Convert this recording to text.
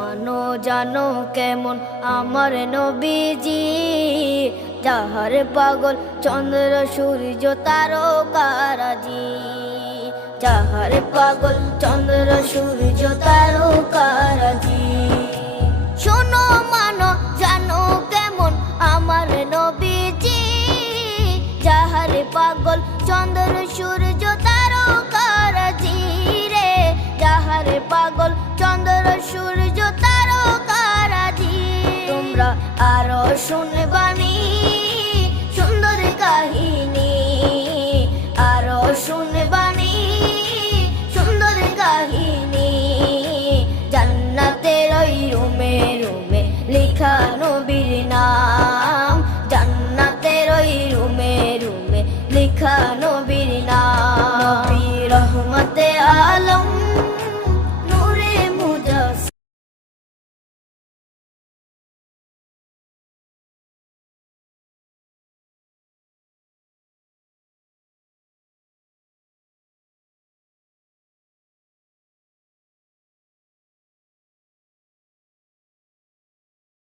মানো জানো কেমন আমার নবীজি, যাহার পাগল চন্দ্র সূর্য তারকারাজি, যাহার পাগল চন্দ্র সূর্য তারকারাজি। শোনো মানো জানো কেমন আমার নবীজি, যাহার পাগল চন্দ্র সূর্য তারকারাজি রে, যাহার পাগল চন্দ্র সূর্য তারকারাজি। তোমরা আরো শুনে